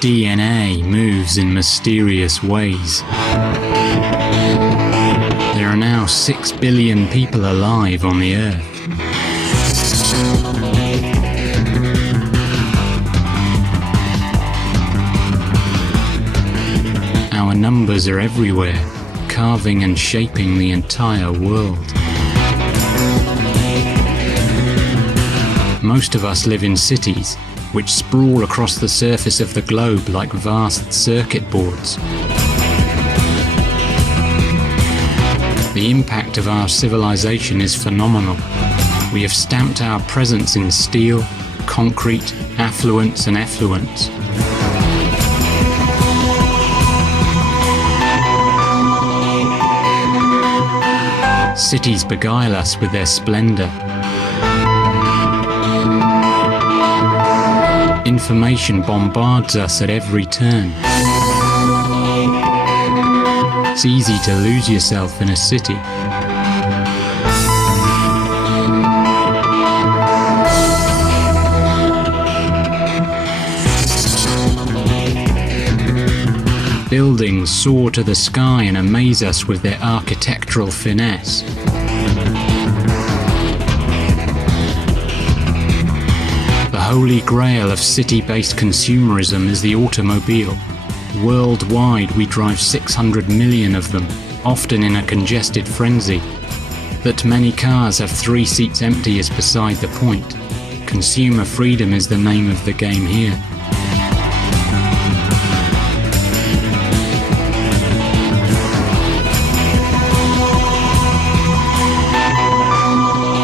DNA moves in mysterious ways. There are now 6 billion people alive on the Earth. Our numbers are everywhere, carving and shaping the entire world. Most of us live in cities, which sprawl across the surface of the globe like vast circuit boards. The impact of our civilization is phenomenal. We have stamped our presence in steel, concrete, affluence and effluence. Cities beguile us with their splendor. Information bombards us at every turn. It's easy to lose yourself in a city. Buildings soar to the sky and amaze us with their architectural finesse. The holy grail of city-based consumerism is the automobile. Worldwide, we drive 600 million of them, often in a congested frenzy. That many cars have 3 seats empty is beside the point. Consumer freedom is the name of the game here.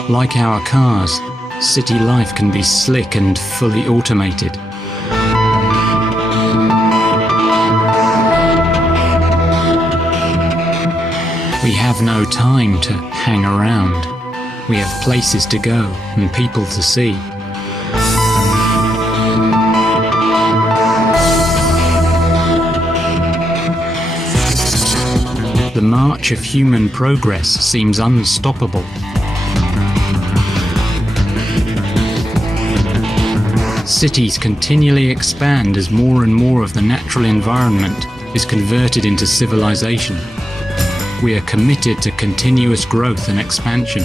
Like our cars, city life can be slick and fully automated. We have no time to hang around. We have places to go and people to see. The march of human progress seems unstoppable. Cities continually expand as more and more of the natural environment is converted into civilization. We are committed to continuous growth and expansion.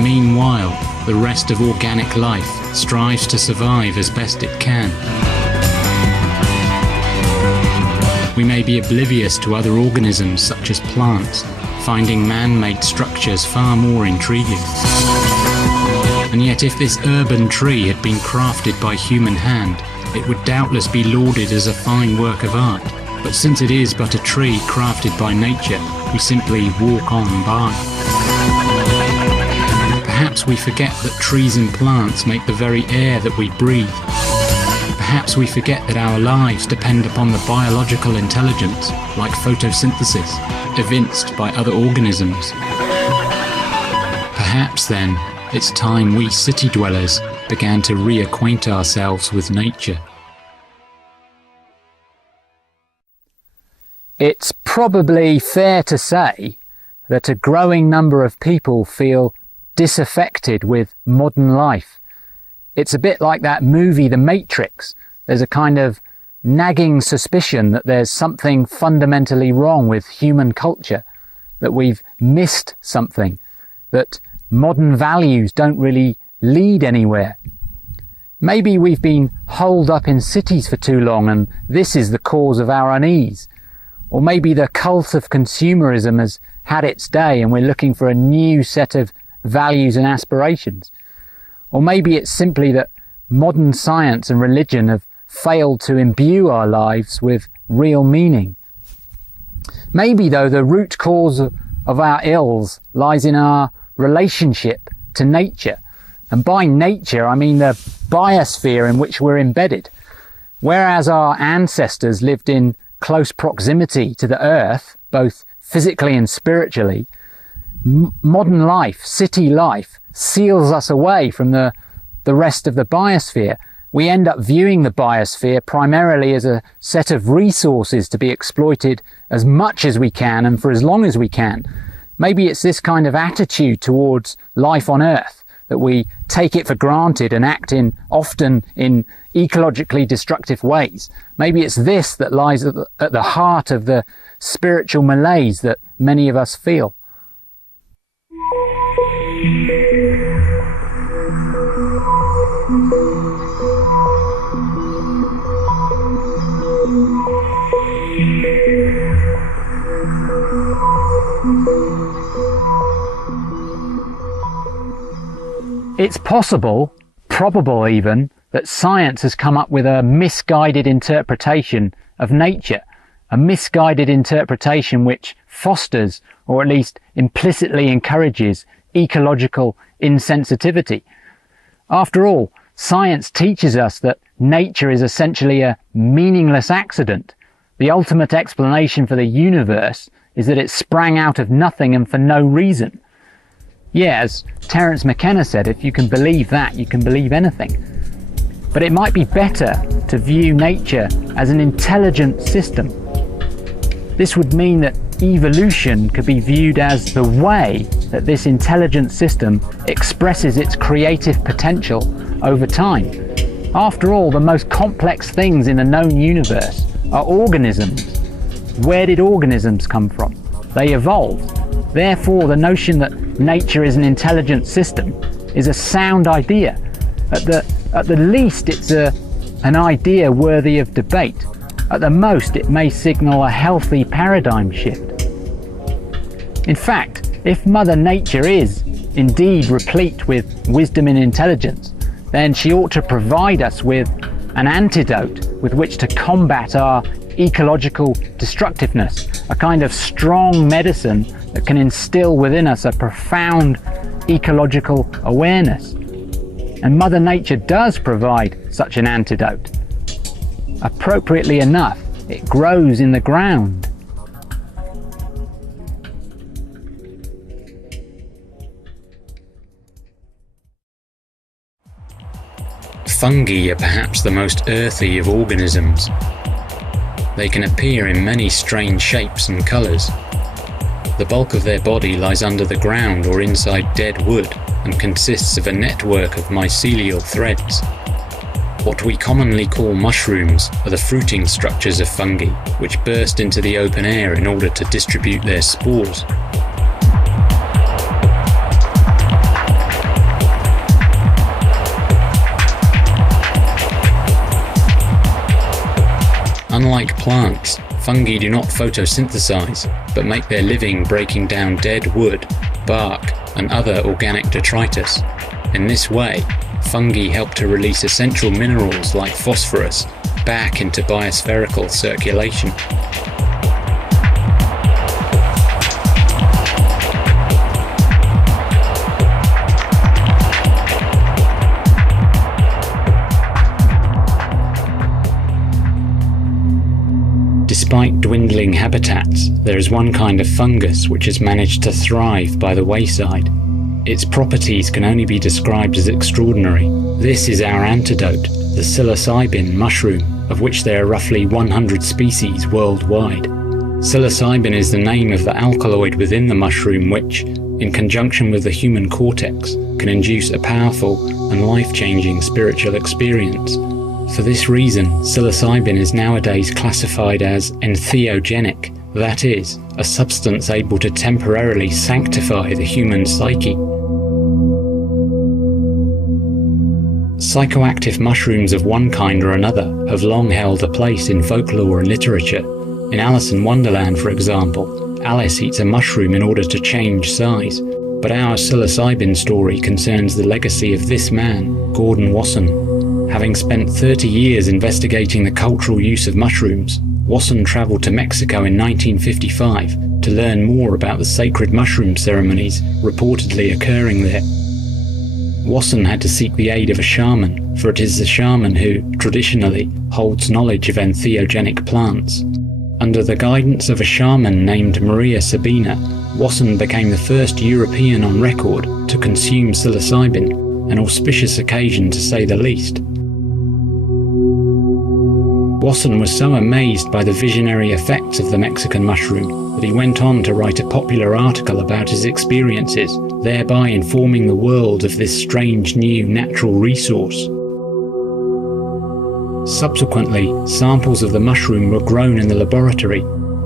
Meanwhile, the rest of organic life strives to survive as best it can. We may be oblivious to other organisms such as plants, finding man-made structures far more intriguing. And yet if this urban tree had been crafted by human hand, it would doubtless be lauded as a fine work of art. But since it is but a tree crafted by nature, we simply walk on by. Perhaps we forget that trees and plants make the very air that we breathe. Perhaps we forget that our lives depend upon the biological intelligence, like photosynthesis, evinced by other organisms. Perhaps then, it's time we city dwellers began to reacquaint ourselves with nature. It's probably fair to say that a growing number of people feel disaffected with modern life. It's a bit like that movie, The Matrix. There's a kind of nagging suspicion that there's something fundamentally wrong with human culture, that we've missed something, that modern values don't really lead anywhere. Maybe we've been holed up in cities for too long and this is the cause of our unease. Or maybe the cult of consumerism has had its day and we're looking for a new set of values and aspirations. Or maybe it's simply that modern science and religion have failed to imbue our lives with real meaning. Maybe, though, the root cause of our ills lies in our relationship to nature. And by nature, I mean the biosphere in which we're embedded. Whereas our ancestors lived in close proximity to the earth, both physically and spiritually, modern life, city life, seals us away from the rest of the biosphere. We end up viewing the biosphere primarily as a set of resources to be exploited as much as we can and for as long as we can. Maybe it's this kind of attitude towards life on earth that we take it for granted and act often in ecologically destructive ways. Maybe it's this that lies at the heart of the spiritual malaise that many of us feel. It's possible, probable even, that science has come up with a misguided interpretation of nature, a misguided interpretation which fosters, or at least implicitly encourages, ecological insensitivity. After all, science teaches us that nature is essentially a meaningless accident. The ultimate explanation for the universe is that it sprang out of nothing and for no reason. Yeah, as Terence McKenna said, if you can believe that, you can believe anything. But it might be better to view nature as an intelligent system. This would mean that evolution could be viewed as the way that this intelligent system expresses its creative potential over time. After all, the most complex things in the known universe are organisms. Where did organisms come from? They evolved. Therefore, the notion that nature is an intelligent system is a sound idea. At the least, it's an idea worthy of debate. At the most, it may signal a healthy paradigm shift. In fact, if Mother Nature is indeed replete with wisdom and intelligence, then she ought to provide us with an antidote with which to combat our ecological destructiveness, a kind of strong medicine that can instill within us a profound ecological awareness. And Mother Nature does provide such an antidote. Appropriately enough, it grows in the ground. Fungi are perhaps the most earthy of organisms. They can appear in many strange shapes and colours. The bulk of their body lies under the ground or inside dead wood and consists of a network of mycelial threads. What we commonly call mushrooms are the fruiting structures of fungi, which burst into the open air in order to distribute their spores. Unlike plants, fungi do not photosynthesize, but make their living breaking down dead wood, bark, and other organic detritus. In this way, fungi help to release essential minerals like phosphorus back into biospherical circulation. Despite dwindling habitats, there is one kind of fungus which has managed to thrive by the wayside. Its properties can only be described as extraordinary. This is our antidote, the Psilocybin mushroom, of which there are roughly 100 species worldwide. Psilocybin is the name of the alkaloid within the mushroom which, in conjunction with the human cortex, can induce a powerful and life-changing spiritual experience. For this reason, psilocybin is nowadays classified as entheogenic, that is, a substance able to temporarily sanctify the human psyche. Psychoactive mushrooms of one kind or another have long held a place in folklore and literature. In Alice in Wonderland, for example, Alice eats a mushroom in order to change size. But our psilocybin story concerns the legacy of this man, Gordon Wasson. Having spent 30 years investigating the cultural use of mushrooms, Wasson travelled to Mexico in 1955 to learn more about the sacred mushroom ceremonies reportedly occurring there. Wasson had to seek the aid of a shaman, for it is the shaman who, traditionally, holds knowledge of entheogenic plants. Under the guidance of a shaman named Maria Sabina, Wasson became the first European on record to consume psilocybin, an auspicious occasion to say the least. Wasson was so amazed by the visionary effects of the Mexican mushroom that he went on to write a popular article about his experiences, thereby informing the world of this strange new natural resource. Subsequently, samples of the mushroom were grown in the laboratory.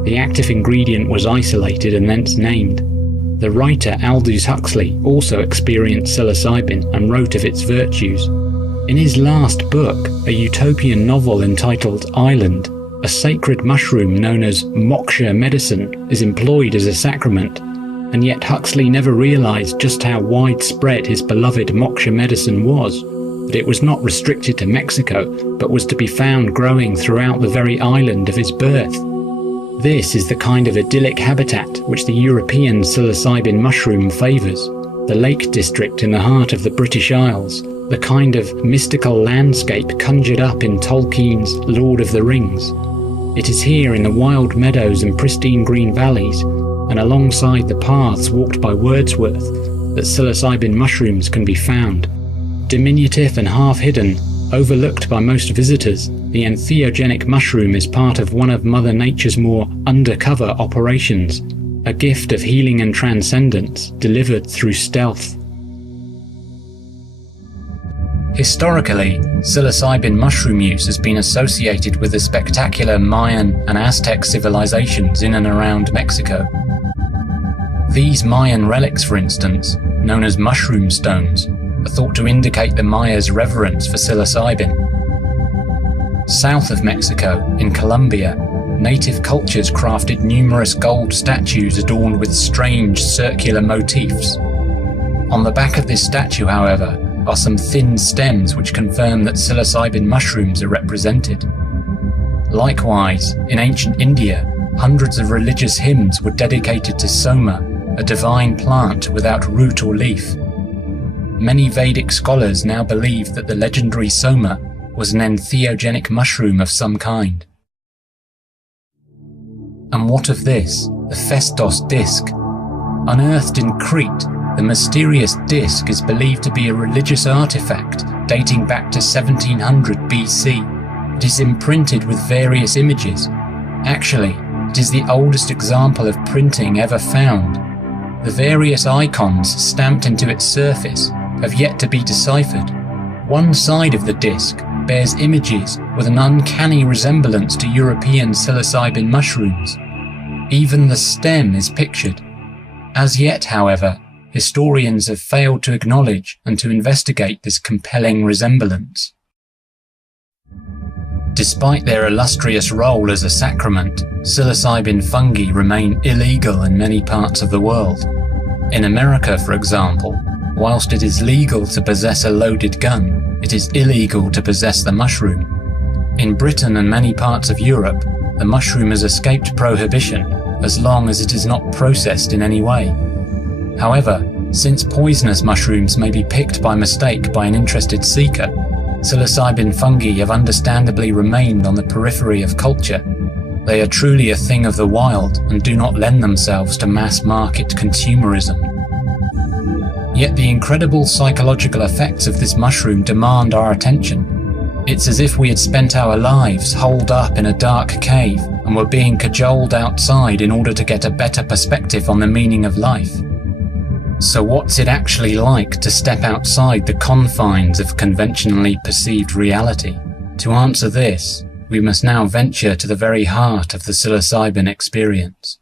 The active ingredient was isolated and thence named. The writer Aldous Huxley also experienced psilocybin and wrote of its virtues. In his last book, a utopian novel entitled Island, a sacred mushroom known as moksha medicine is employed as a sacrament, and yet Huxley never realized just how widespread his beloved moksha medicine was, that it was not restricted to Mexico, but was to be found growing throughout the very island of his birth. This is the kind of idyllic habitat which the European psilocybin mushroom favours, the Lake District in the heart of the British Isles, the kind of mystical landscape conjured up in Tolkien's Lord of the Rings. It is here in the wild meadows and pristine green valleys, and alongside the paths walked by Wordsworth, that psilocybin mushrooms can be found. Diminutive and half-hidden, overlooked by most visitors, the entheogenic mushroom is part of one of Mother Nature's more undercover operations, a gift of healing and transcendence delivered through stealth. Historically, psilocybin mushroom use has been associated with the spectacular Mayan and Aztec civilizations in and around Mexico. These Mayan relics, for instance, known as mushroom stones, are thought to indicate the Mayas' reverence for psilocybin. South of Mexico, in Colombia, native cultures crafted numerous gold statues adorned with strange circular motifs. On the back of this statue, however, are some thin stems which confirm that psilocybin mushrooms are represented. Likewise, in ancient India, hundreds of religious hymns were dedicated to Soma, a divine plant without root or leaf. Many Vedic scholars now believe that the legendary Soma was an entheogenic mushroom of some kind. And what of this, the Festos disc? Unearthed in Crete, the mysterious disc is believed to be a religious artifact dating back to 1700 BC. It is imprinted with various images. Actually, it is the oldest example of printing ever found. The various icons stamped into its surface have yet to be deciphered. One side of the disc bears images with an uncanny resemblance to European psilocybin mushrooms. Even the stem is pictured. As yet, however, historians have failed to acknowledge and to investigate this compelling resemblance. Despite their illustrious role as a sacrament, psilocybin fungi remain illegal in many parts of the world. In America, for example, whilst it is legal to possess a loaded gun, it is illegal to possess the mushroom. In Britain and many parts of Europe, the mushroom has escaped prohibition as long as it is not processed in any way. However, since poisonous mushrooms may be picked by mistake by an interested seeker, psilocybin fungi have understandably remained on the periphery of culture. They are truly a thing of the wild and do not lend themselves to mass-market consumerism. Yet the incredible psychological effects of this mushroom demand our attention. It's as if we had spent our lives holed up in a dark cave and were being cajoled outside in order to get a better perspective on the meaning of life. So what's it actually like to step outside the confines of conventionally perceived reality? To answer this, we must now venture to the very heart of the psilocybin experience.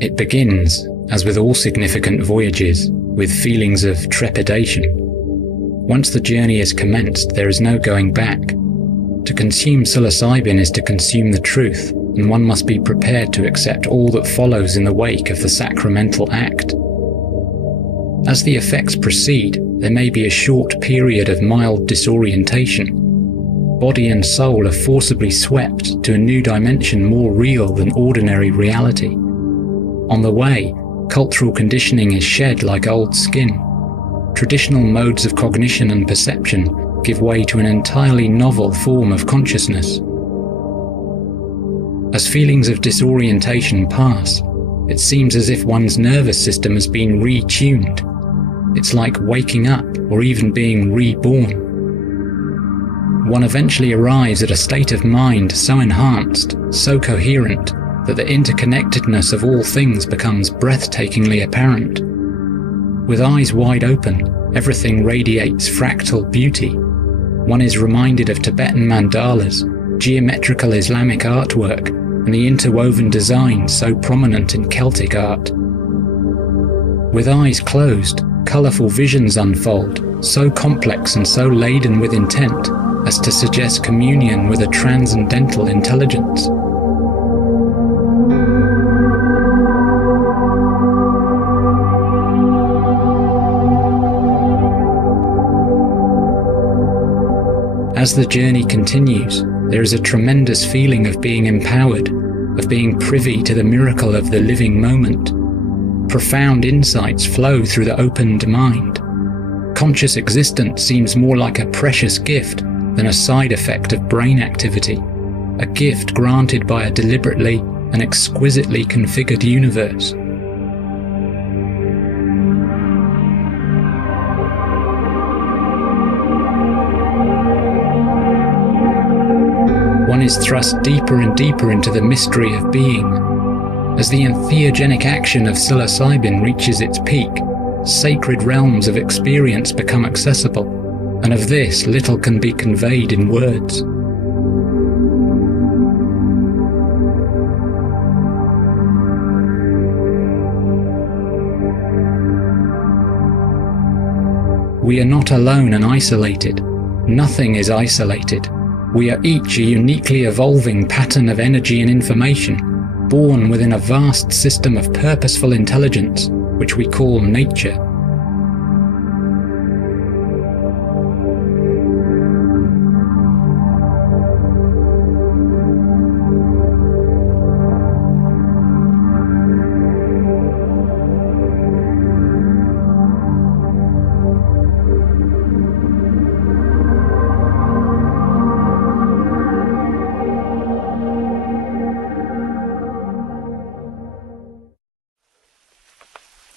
It begins, as with all significant voyages, with feelings of trepidation. Once the journey is commenced, there is no going back. To consume psilocybin is to consume the truth, and one must be prepared to accept all that follows in the wake of the sacramental act. As the effects proceed, there may be a short period of mild disorientation. Body and soul are forcibly swept to a new dimension more real than ordinary reality. On the way, cultural conditioning is shed like old skin. Traditional modes of cognition and perception give way to an entirely novel form of consciousness. As feelings of disorientation pass, it seems as if one's nervous system has been retuned. It's like waking up or even being reborn. One eventually arrives at a state of mind so enhanced, so coherent, that the interconnectedness of all things becomes breathtakingly apparent. With eyes wide open, everything radiates fractal beauty. One is reminded of Tibetan mandalas, geometrical Islamic artwork, and the interwoven designs so prominent in Celtic art. With eyes closed, colourful visions unfold, so complex and so laden with intent as to suggest communion with a transcendental intelligence. As the journey continues, there is a tremendous feeling of being empowered, of being privy to the miracle of the living moment. Profound insights flow through the opened mind. Conscious existence seems more like a precious gift than a side effect of brain activity, a gift granted by a deliberately and exquisitely configured universe. One is thrust deeper and deeper into the mystery of being. As the entheogenic action of psilocybin reaches its peak, sacred realms of experience become accessible, and of this little can be conveyed in words. We are not alone and isolated. Nothing is isolated. We are each a uniquely evolving pattern of energy and information, born within a vast system of purposeful intelligence, which we call nature.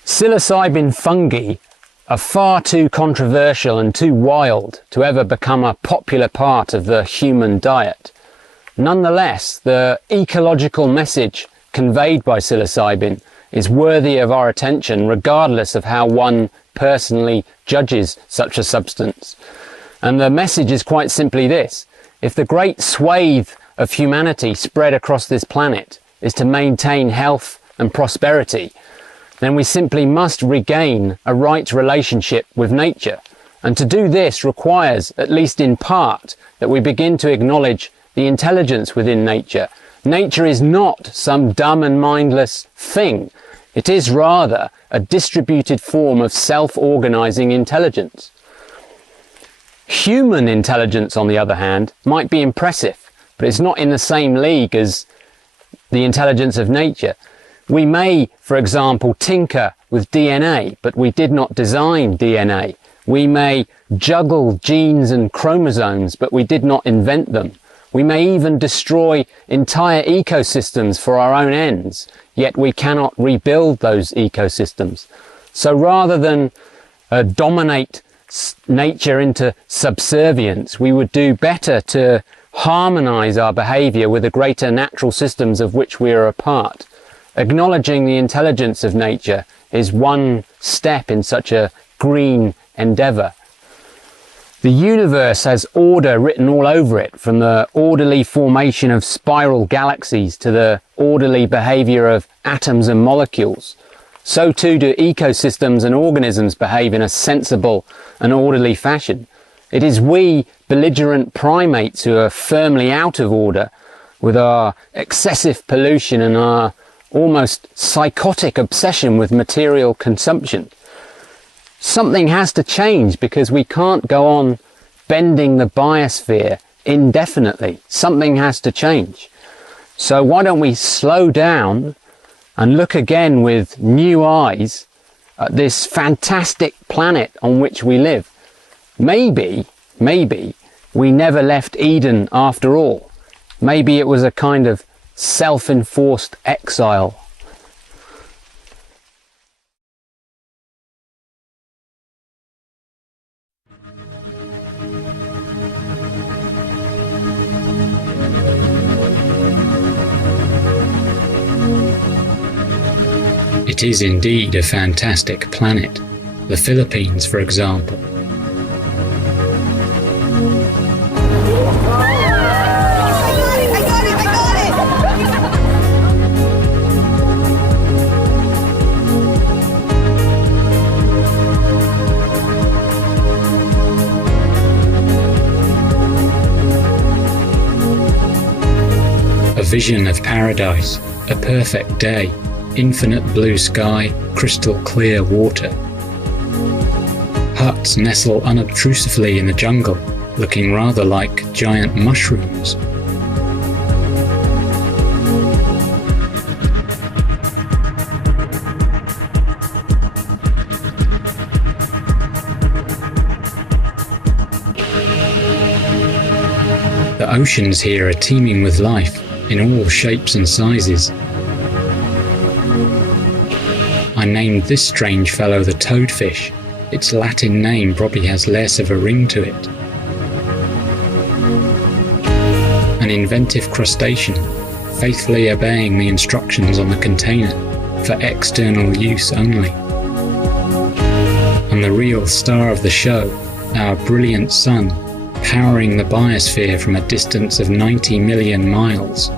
Psilocybin fungi are far too controversial and too wild to ever become a popular part of the human diet. Nonetheless, the ecological message conveyed by psilocybin is worthy of our attention regardless of how one personally judges such a substance. And the message is quite simply this: if the great swathe of humanity spread across this planet is to maintain health and prosperity, then we simply must regain a right relationship with nature. And to do this requires, at least in part, that we begin to acknowledge the intelligence within nature. Nature is not some dumb and mindless thing. It is rather a distributed form of self-organizing intelligence. Human intelligence, on the other hand, might be impressive, but it's not in the same league as the intelligence of nature. We may, for example, tinker with DNA, but we did not design DNA. We may juggle genes and chromosomes, but we did not invent them. We may even destroy entire ecosystems for our own ends, yet we cannot rebuild those ecosystems. So rather than dominate nature into subservience, we would do better to harmonize our behavior with the greater natural systems of which we are a part. Acknowledging the intelligence of nature is one step in such a green endeavor. The universe has order written all over it, from the orderly formation of spiral galaxies to the orderly behavior of atoms and molecules. So too do ecosystems and organisms behave in a sensible and orderly fashion. It is we belligerent primates who are firmly out of order with our excessive pollution and our almost psychotic obsession with material consumption. Something has to change, because we can't go on bending the biosphere indefinitely. Something has to change. So why don't we slow down and look again with new eyes at this fantastic planet on which we live? Maybe we never left Eden after all. Maybe it was a kind of self-enforced exile. It is indeed a fantastic planet. The Philippines, for example. A vision of paradise, a perfect day, infinite blue sky, crystal clear water. Huts nestle unobtrusively in the jungle, looking rather like giant mushrooms. The oceans here are teeming with life, in all shapes and sizes. I named this strange fellow the toadfish. Its Latin name probably has less of a ring to it. An inventive crustacean, faithfully obeying the instructions on the container, for external use only. And the real star of the show, our brilliant sun, powering the biosphere from a distance of 90 million miles.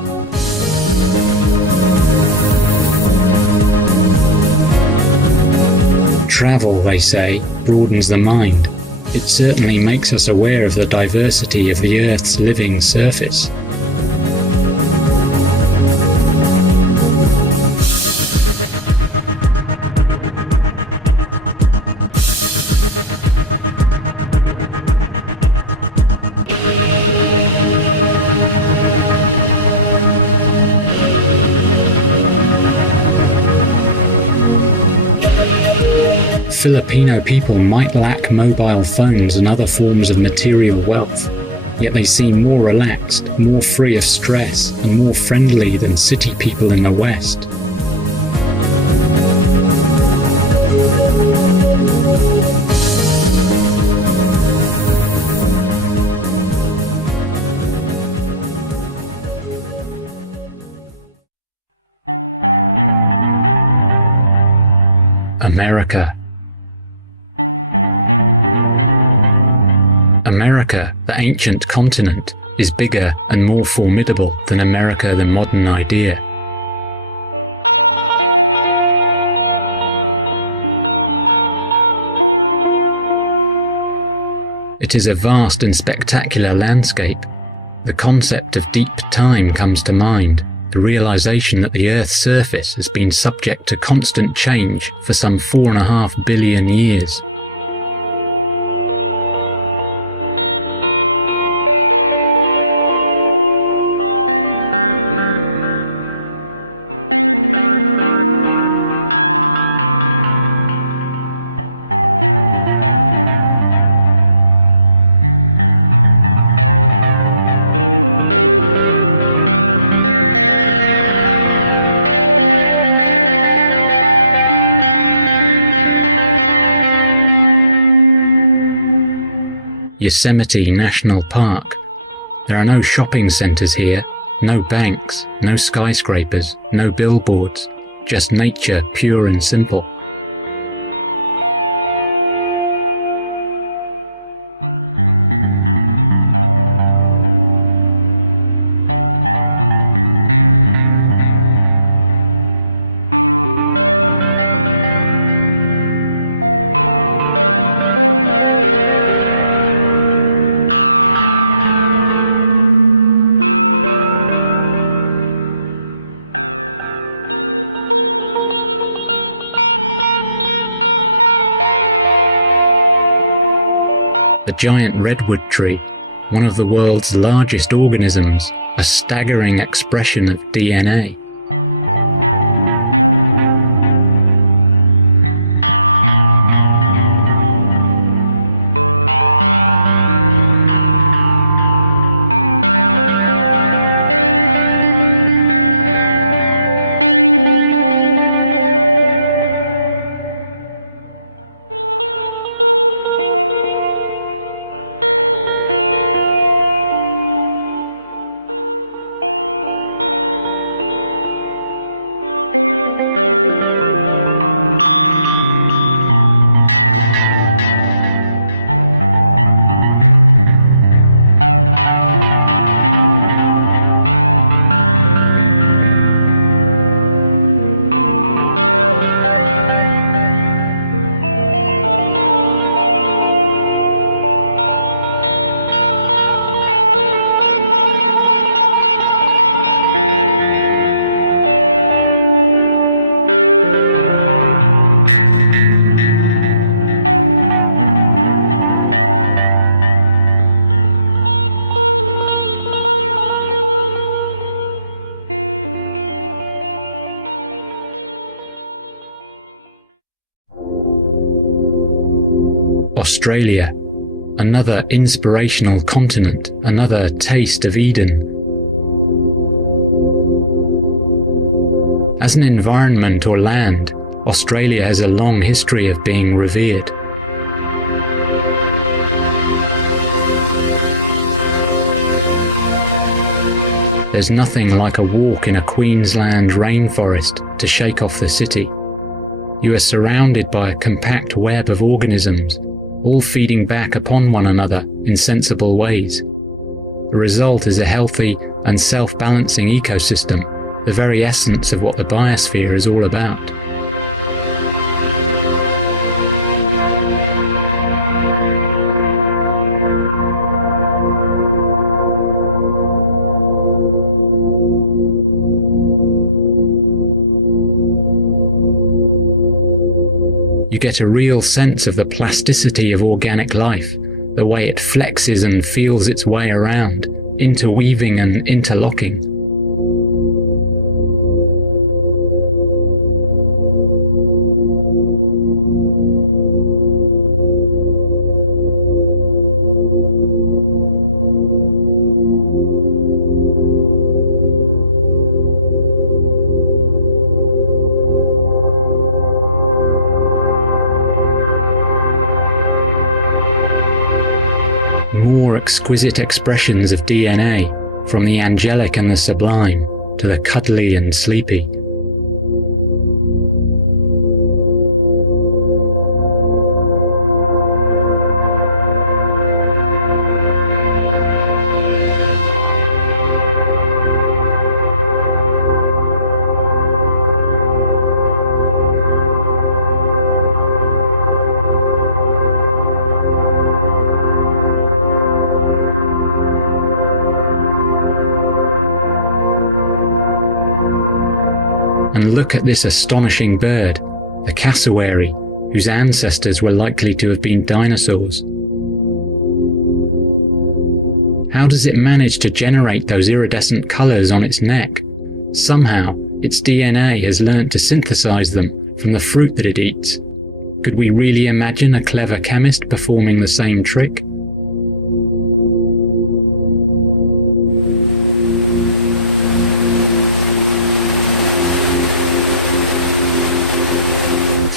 Travel, they say, broadens the mind. It certainly makes us aware of the diversity of the Earth's living surface. Filipino people might lack mobile phones and other forms of material wealth, yet they seem more relaxed, more free of stress, and more friendly than city people in the West. America. America, the ancient continent, is bigger and more formidable than America, the modern idea. It is a vast and spectacular landscape. The concept of deep time comes to mind, the realization that the Earth's surface has been subject to constant change for some 4.5 billion years. Yosemite National Park. There are no shopping centres here, no banks, no skyscrapers, no billboards, just nature pure and simple. The giant redwood tree, one of the world's largest organisms, a staggering expression of DNA. Australia, another inspirational continent, another taste of Eden. As an environment or land, Australia has a long history of being revered. There's nothing like a walk in a Queensland rainforest to shake off the city. You are surrounded by a compact web of organisms, all feeding back upon one another in sensible ways. The result is a healthy and self-balancing ecosystem, the very essence of what the biosphere is all about. You get a real sense of the plasticity of organic life, the way it flexes and feels its way around, interweaving and interlocking. More exquisite expressions of DNA, from the angelic and the sublime to the cuddly and sleepy. And look at this astonishing bird, the cassowary, whose ancestors were likely to have been dinosaurs. How does it manage to generate those iridescent colours on its neck? Somehow, its DNA has learnt to synthesize them from the fruit that it eats. Could we really imagine a clever chemist performing the same trick?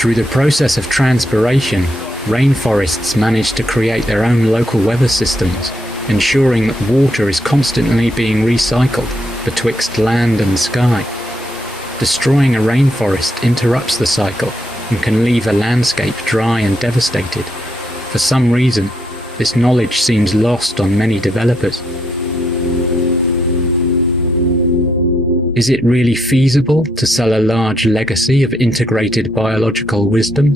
Through the process of transpiration, rainforests manage to create their own local weather systems, ensuring that water is constantly being recycled betwixt land and sky. Destroying a rainforest interrupts the cycle and can leave a landscape dry and devastated. For some reason, this knowledge seems lost on many developers. Is it really feasible to sell a large legacy of integrated biological wisdom?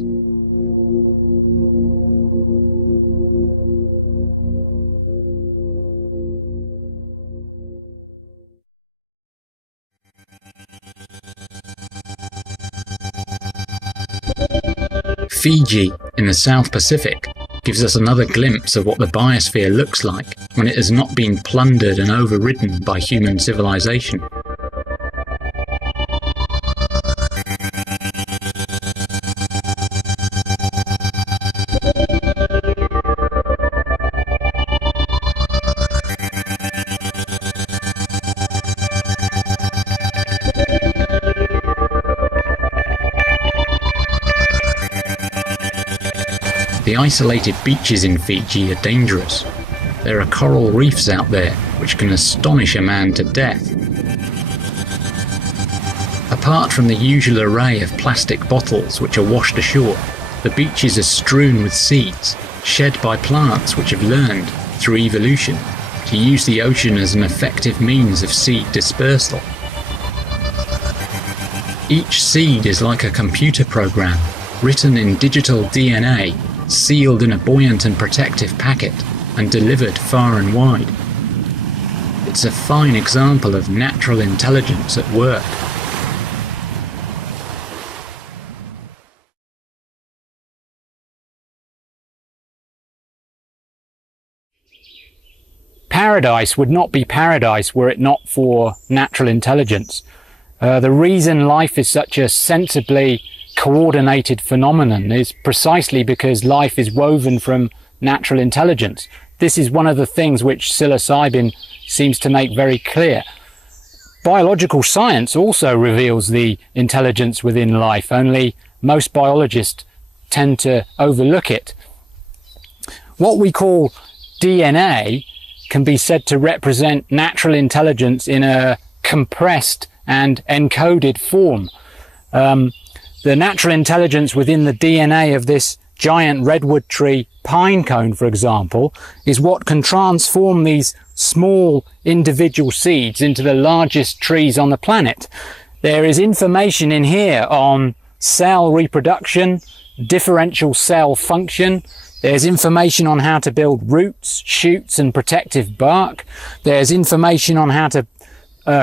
Fiji, in the South Pacific, gives us another glimpse of what the biosphere looks like when it has not been plundered and overridden by human civilization. The isolated beaches in Fiji are dangerous. There are coral reefs out there which can astonish a man to death. Apart from the usual array of plastic bottles which are washed ashore, the beaches are strewn with seeds, shed by plants which have learned, through evolution, to use the ocean as an effective means of seed dispersal. Each seed is like a computer program, written in digital DNA, sealed in a buoyant and protective packet, and delivered far and wide. It's a fine example of natural intelligence at work. Paradise would not be paradise were it not for natural intelligence. The reason life is such a sensibly coordinated phenomenon is precisely because life is woven from natural intelligence. This is one of the things which psilocybin seems to make very clear. Biological science also reveals the intelligence within life, only most biologists tend to overlook it. What we call DNA can be said to represent natural intelligence in a compressed and encoded form. The natural intelligence within the DNA of this giant redwood tree pine cone, for example, is what can transform these small individual seeds into the largest trees on the planet. There is information in here on cell reproduction, differential cell function. There's information on how to build roots, shoots, and protective bark. There's information on how to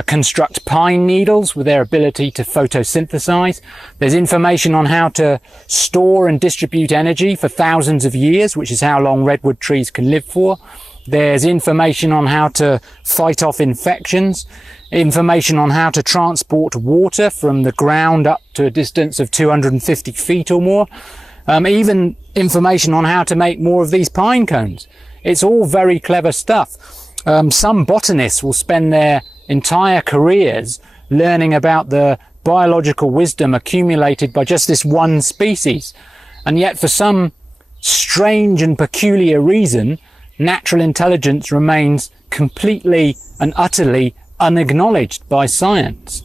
construct pine needles with their ability to photosynthesize. There's information on how to store and distribute energy for thousands of years, which is how long redwood trees can live for. There's information on how to fight off infections, information on how to transport water from the ground up to a distance of 250 feet or more, even information on how to make more of these pine cones. It's all very clever stuff. Some botanists will spend their entire careers learning about the biological wisdom accumulated by just this one species. And yet for some strange and peculiar reason, natural intelligence remains completely and utterly unacknowledged by science.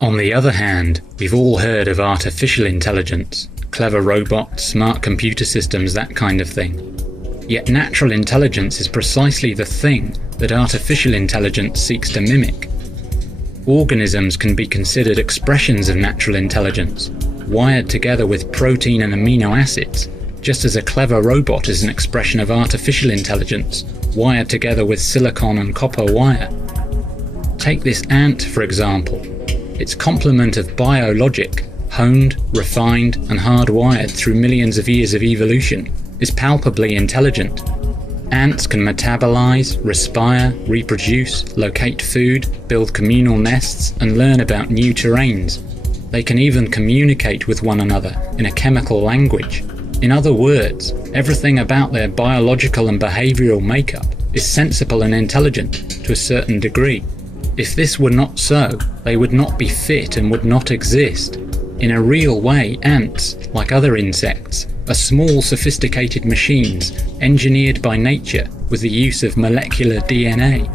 On the other hand, we've all heard of artificial intelligence, clever robots, smart computer systems, that kind of thing. Yet natural intelligence is precisely the thing that artificial intelligence seeks to mimic. Organisms can be considered expressions of natural intelligence, wired together with protein and amino acids, just as a clever robot is an expression of artificial intelligence, wired together with silicon and copper wire. Take this ant, for example. Its complement of biologic, honed, refined, and hardwired through millions of years of evolution, is palpably intelligent. Ants can metabolize, respire, reproduce, locate food, build communal nests, and learn about new terrains. They can even communicate with one another in a chemical language. In other words, everything about their biological and behavioral makeup is sensible and intelligent to a certain degree. If this were not so, they would not be fit and would not exist. In a real way, ants, like other insects, are small sophisticated machines engineered by nature with the use of molecular DNA.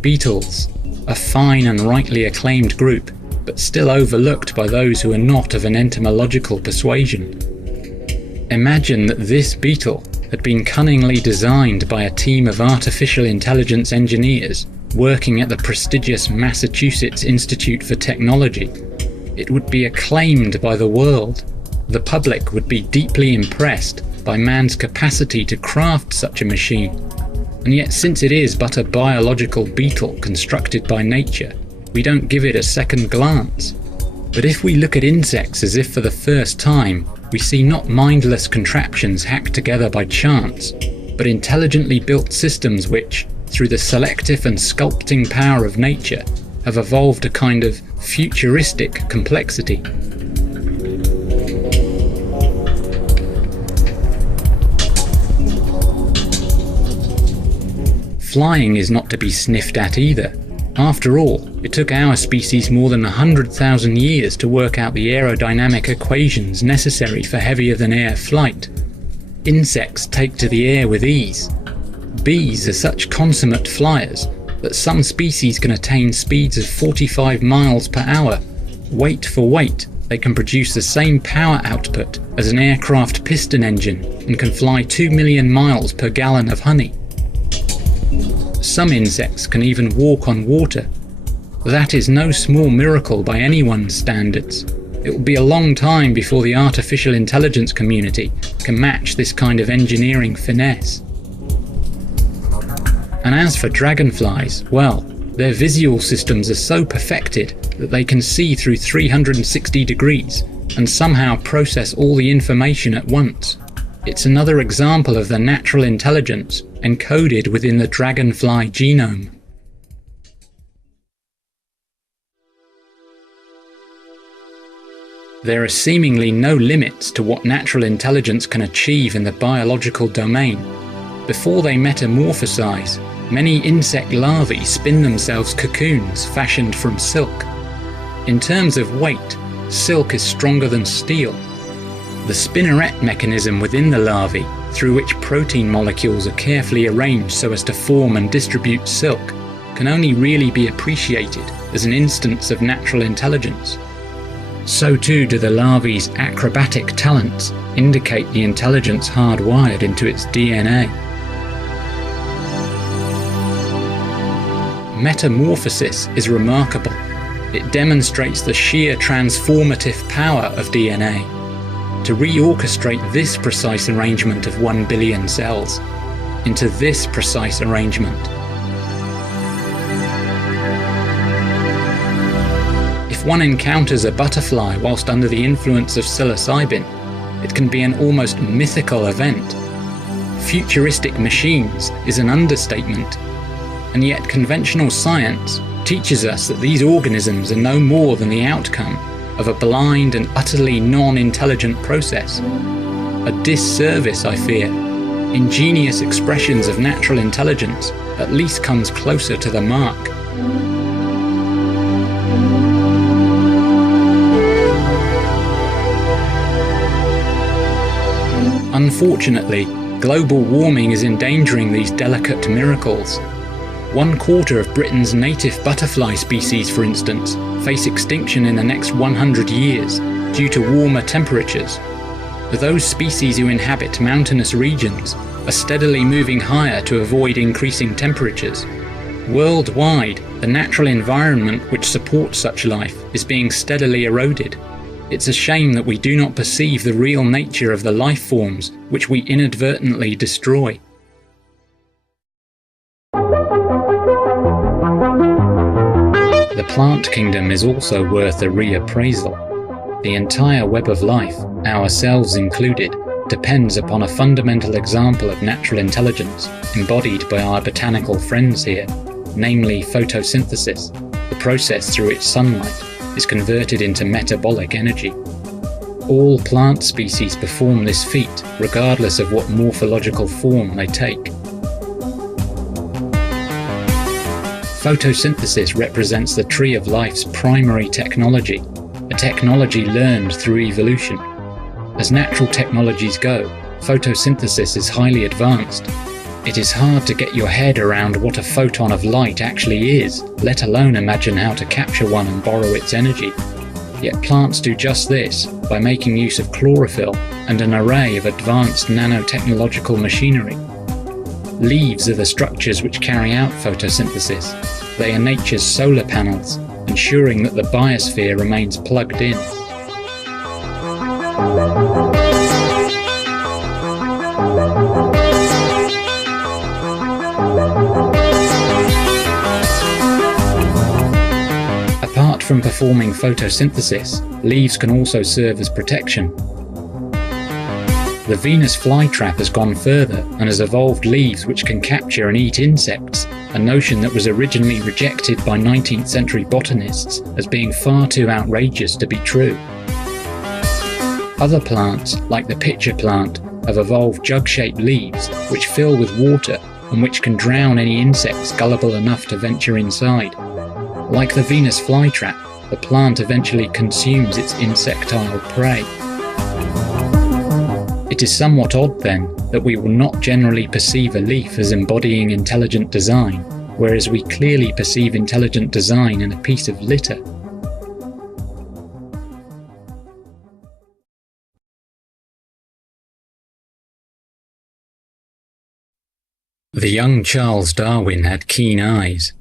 Beetles, a fine and rightly acclaimed group, but still overlooked by those who are not of an entomological persuasion. Imagine that this beetle had been cunningly designed by a team of artificial intelligence engineers working at the prestigious Massachusetts Institute for Technology. It would be acclaimed by the world. The public would be deeply impressed by man's capacity to craft such a machine. And yet, since it is but a biological beetle constructed by nature, we don't give it a second glance. But if we look at insects as if for the first time, we see not mindless contraptions hacked together by chance, but intelligently built systems which, through the selective and sculpting power of nature, have evolved a kind of futuristic complexity. Flying is not to be sniffed at either. After all, it took our species more than 100,000 years to work out the aerodynamic equations necessary for heavier-than-air flight. Insects take to the air with ease. Bees are such consummate flyers that some species can attain speeds of 45 miles per hour. Weight for weight, they can produce the same power output as an aircraft piston engine and can fly 2 million miles per gallon of honey. Some insects can even walk on water. That is no small miracle by anyone's standards. It will be a long time before the artificial intelligence community can match this kind of engineering finesse. And as for dragonflies, well, their visual systems are so perfected that they can see through 360 degrees and somehow process all the information at once. It's another example of the natural intelligence encoded within the dragonfly genome. There are seemingly no limits to what natural intelligence can achieve in the biological domain. Before they metamorphosize, many insect larvae spin themselves cocoons fashioned from silk. In terms of weight, silk is stronger than steel. The spinneret mechanism within the larvae, through which protein molecules are carefully arranged so as to form and distribute silk, can only really be appreciated as an instance of natural intelligence. So too do the larvae's acrobatic talents indicate the intelligence hardwired into its DNA. Metamorphosis is remarkable. It demonstrates the sheer transformative power of DNA. To reorchestrate this precise arrangement of 1 billion cells into this precise arrangement. If one encounters a butterfly whilst under the influence of psilocybin, it can be an almost mythical event. Futuristic machines is an understatement, and yet conventional science teaches us that these organisms are no more than the outcome of a blind and utterly non-intelligent process. A disservice, I fear. Ingenious expressions of natural intelligence at least comes closer to the mark. Unfortunately, global warming is endangering these delicate miracles. 1/4 of Britain's native butterfly species, for instance, face extinction in the next 100 years due to warmer temperatures. Those species who inhabit mountainous regions are steadily moving higher to avoid increasing temperatures. Worldwide, the natural environment which supports such life is being steadily eroded. It's a shame that we do not perceive the real nature of the life forms which we inadvertently destroy. The plant kingdom is also worth a reappraisal. The entire web of life, ourselves included, depends upon a fundamental example of natural intelligence embodied by our botanical friends here, namely photosynthesis, the process through which sunlight is converted into metabolic energy. All plant species perform this feat regardless of what morphological form they take. Photosynthesis represents the tree of life's primary technology, a technology learned through evolution. As natural technologies go, photosynthesis is highly advanced. It is hard to get your head around what a photon of light actually is, let alone imagine how to capture one and borrow its energy. Yet plants do just this by making use of chlorophyll and an array of advanced nanotechnological machinery. Leaves are the structures which carry out photosynthesis. They are nature's solar panels, ensuring that the biosphere remains plugged in. Apart from performing photosynthesis, leaves can also serve as protection. The Venus flytrap has gone further and has evolved leaves which can capture and eat insects, a notion that was originally rejected by 19th century botanists as being far too outrageous to be true. Other plants, like the pitcher plant, have evolved jug-shaped leaves which fill with water and which can drown any insects gullible enough to venture inside. Like the Venus flytrap, the plant eventually consumes its insectile prey. It is somewhat odd, then, that we will not generally perceive a leaf as embodying intelligent design, whereas we clearly perceive intelligent design in a piece of litter. The young Charles Darwin had keen eyes.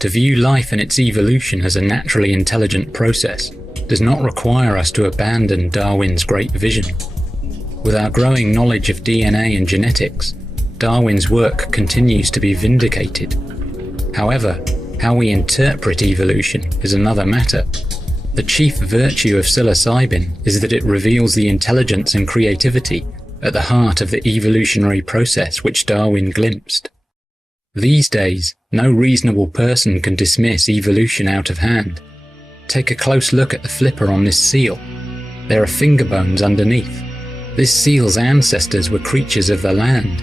To view life and its evolution as a naturally intelligent process does not require us to abandon Darwin's great vision. With our growing knowledge of DNA and genetics, Darwin's work continues to be vindicated. However, how we interpret evolution is another matter. The chief virtue of psilocybin is that it reveals the intelligence and creativity at the heart of the evolutionary process which Darwin glimpsed. These days, no reasonable person can dismiss evolution out of hand. Take a close look at the flipper on this seal. There are finger bones underneath. This seal's ancestors were creatures of the land.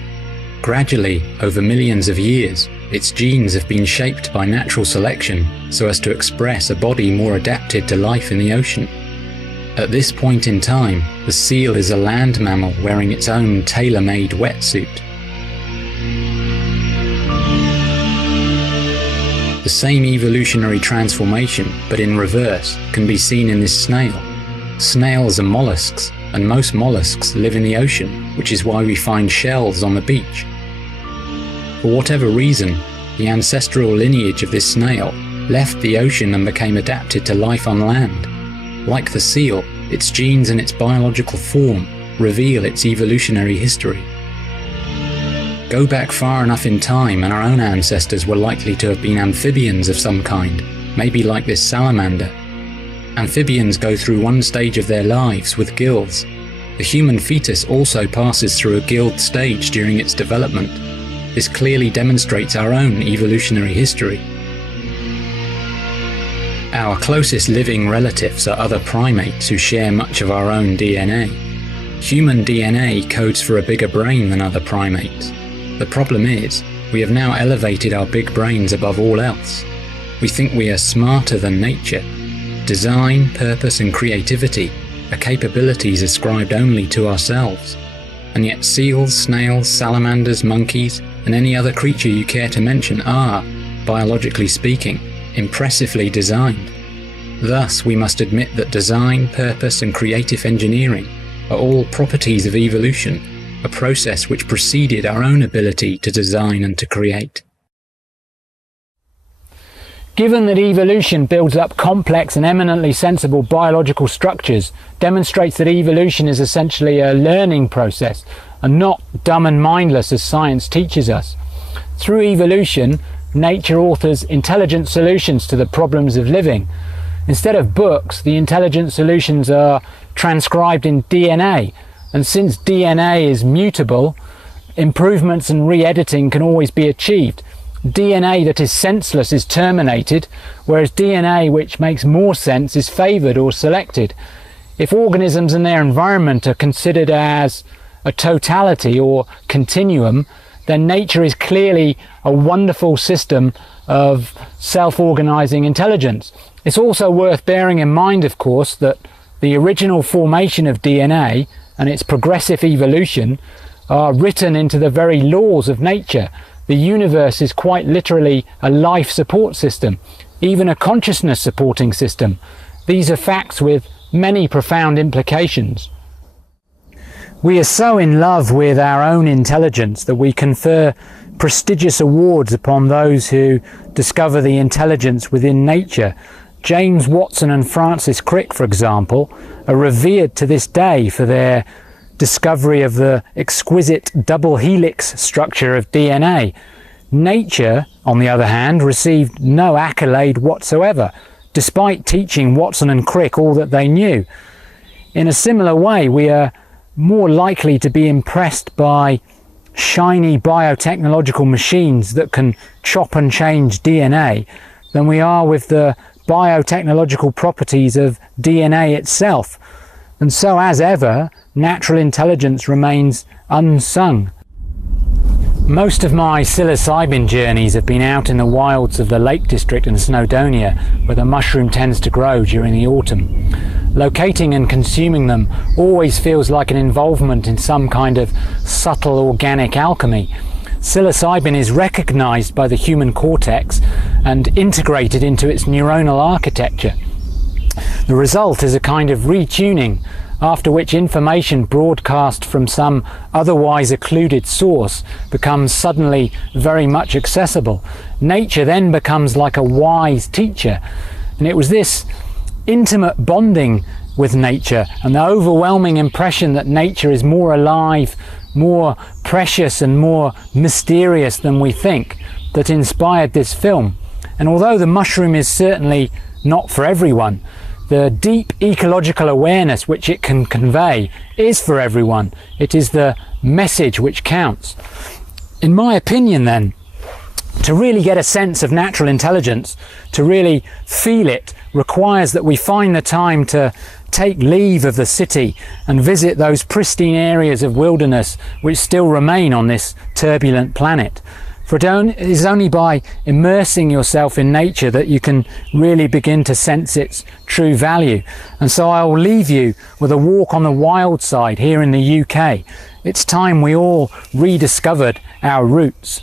Gradually, over millions of years, its genes have been shaped by natural selection so as to express a body more adapted to life in the ocean. At this point in time, the seal is a land mammal wearing its own tailor-made wetsuit. The same evolutionary transformation, but in reverse, can be seen in this snail. Snails are mollusks, and most mollusks live in the ocean, which is why we find shells on the beach. For whatever reason, the ancestral lineage of this snail left the ocean and became adapted to life on land. Like the seal, its genes and its biological form reveal its evolutionary history. Go back far enough in time and our own ancestors were likely to have been amphibians of some kind, maybe like this salamander. Amphibians go through one stage of their lives with gills. The human fetus also passes through a gilled stage during its development. This clearly demonstrates our own evolutionary history. Our closest living relatives are other primates who share much of our own DNA. Human DNA codes for a bigger brain than other primates. The problem is, we have now elevated our big brains above all else. We think we are smarter than nature. Design, purpose and creativity are capabilities ascribed only to ourselves. And yet seals, snails, salamanders, monkeys and any other creature you care to mention are, biologically speaking, impressively designed. Thus, we must admit that design, purpose and creative engineering are all properties of evolution, a process which preceded our own ability to design and to create. Given that evolution builds up complex and eminently sensible biological structures, demonstrates that evolution is essentially a learning process and not dumb and mindless as science teaches us. Through evolution, nature authors intelligent solutions to the problems of living. Instead of books, the intelligent solutions are transcribed in DNA, and since DNA is mutable, improvements and re-editing can always be achieved. DNA that is senseless is terminated, whereas DNA which makes more sense is favoured or selected. If organisms and their environment are considered as a totality or continuum, then nature is clearly a wonderful system of self-organising intelligence. It's also worth bearing in mind, of course, that the original formation of DNA and its progressive evolution are written into the very laws of nature. The universe is quite literally a life support system, even a consciousness supporting system. These are facts with many profound implications. We are so in love with our own intelligence that we confer prestigious awards upon those who discover the intelligence within nature. James Watson and Francis Crick, for example, are revered to this day for their discovery of the exquisite double helix structure of DNA. Nature, on the other hand, received no accolade whatsoever, despite teaching Watson and Crick all that they knew. In a similar way, we are more likely to be impressed by shiny biotechnological machines that can chop and change DNA than we are with the biotechnological properties of DNA itself. And so, as ever, natural intelligence remains unsung. Most of my psilocybin journeys have been out in the wilds of the Lake District and Snowdonia, where the mushroom tends to grow during the autumn. Locating and consuming them always feels like an involvement in some kind of subtle organic alchemy. Psilocybin is recognized by the human cortex and integrated into its neuronal architecture. The result is a kind of retuning, after which information broadcast from some otherwise occluded source becomes suddenly very much accessible. Nature then becomes like a wise teacher, and it was this intimate bonding with nature and the overwhelming impression that nature is more alive, more precious and more mysterious than we think that inspired this film. And although the mushroom is certainly not for everyone, the deep ecological awareness which it can convey is for everyone. It is the message which counts. In my opinion then, To really get a sense of natural intelligence, to really feel it, requires that we find the time to take leave of the city and visit those pristine areas of wilderness which still remain on this turbulent planet. For it is only by immersing yourself in nature that you can really begin to sense its true value. And so I will leave you with a walk on the wild side here in the UK. It's time we all rediscovered our roots.